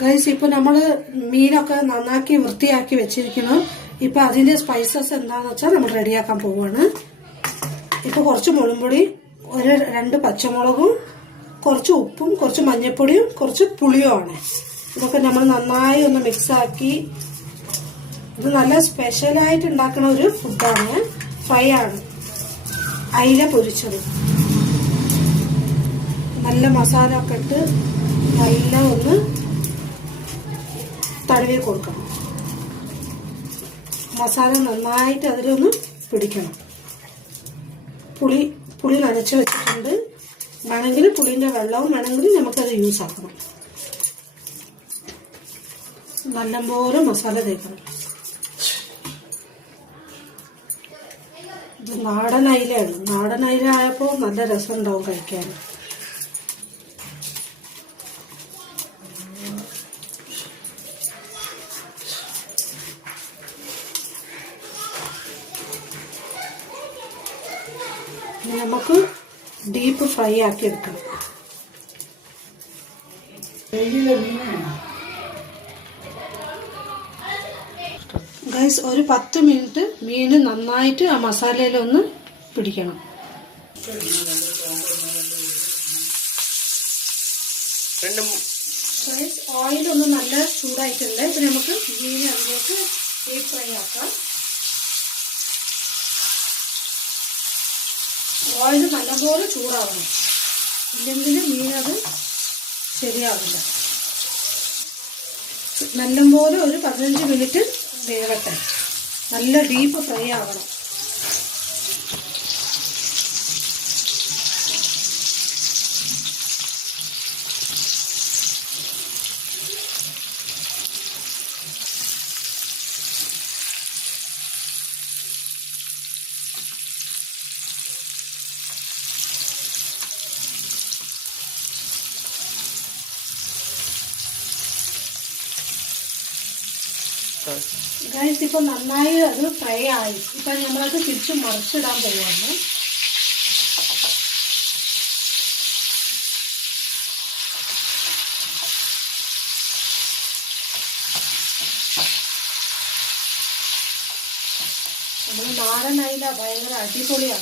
Guys, ഇപ്പോൾ നമ്മൾ മീനൊക്കെ നന്നാക്കി വൃത്തിയാക്കി വെച്ചിരിക്കണം. ഇപ്പൊ അതിന്റെ സ്പൈസസ് എന്താന്ന് വെച്ചാൽ നമ്മൾ റെഡിയാക്കാൻ പോവാണ്. ഇപ്പൊ കുറച്ച് മുളകുപൊടി, 2 പച്ചമുളകും, കുറച്ച് ഉപ്പും, കുറച്ച് മഞ്ഞൾപ്പൊടിയും, കുറച്ച് പുളിയുമാണ്. ഇതൊക്കെ നമ്മൾ നന്നായി ഒന്ന് മിക്സ് ആക്കി. ഇത് നല്ല സ്പെഷ്യലായിട്ട് ഉണ്ടാക്കുന്ന ഒരു ഫുഡാണ്. ഫ്രൈ ആണ്, അയില പൊരിച്ചത്. നല്ല മസാല ഒക്കെ ഇട്ട് നല്ല ഒന്ന് തടവി കൊടുക്കണം. മസാല നന്നായിട്ട് അതിലൊന്ന് പിടിക്കണം. പുളി നനച്ച് വെച്ചിട്ടുണ്ട്. വേണമെങ്കിൽ പുളിന്റെ വെള്ളവും വേണമെങ്കിൽ നമുക്കത് യൂസ് ആക്കണം. നല്ലപോലെ മസാല തേക്കണം. ഇത് നാടൻ അയിലയാണ്. നാടൻ അയില ആയപ്പോൾ നല്ല രസം ഉണ്ടാവും കഴിക്കാൻ. നമുക്ക് ഡീപ്പ് ഫ്രൈ ആക്കി എടുക്കണം. ഗൈസ്, ഒരു 10 മിനിറ്റ് മീന് നന്നായിട്ട് ആ മസാലയിലൊന്ന് പിടിക്കണം. ഗൈസ്, ഓയിലൊന്ന് നല്ല ചൂടായിട്ടുണ്ട്. ഇപ്പൊ നമുക്ക് മീന് അതിലേക്ക് ഡീപ്പ് ഫ്രൈ ആക്കാം. ഓയിൽ നല്ലപോലെ ചൂടാവണം, ഇല്ലെങ്കിൽ മീനത് ശരിയാവില്ല. നല്ലപോലെ ഒരു 15 മിനിറ്റ് വേവട്ടെ. നല്ല ഡീപ്പ് ഫ്രൈ ആവണം. ഗൈസ്, ഇപ്പൊ നന്നായി അത് ഫ്രൈ ആയി. ഇപ്പൊ നമ്മളത് തിരിച്ച് മറിച്ചിടാൻ പോവാണ്. നമ്മൾ നാടൻ അയില ഭയങ്കര അടിപൊളിയാണ്.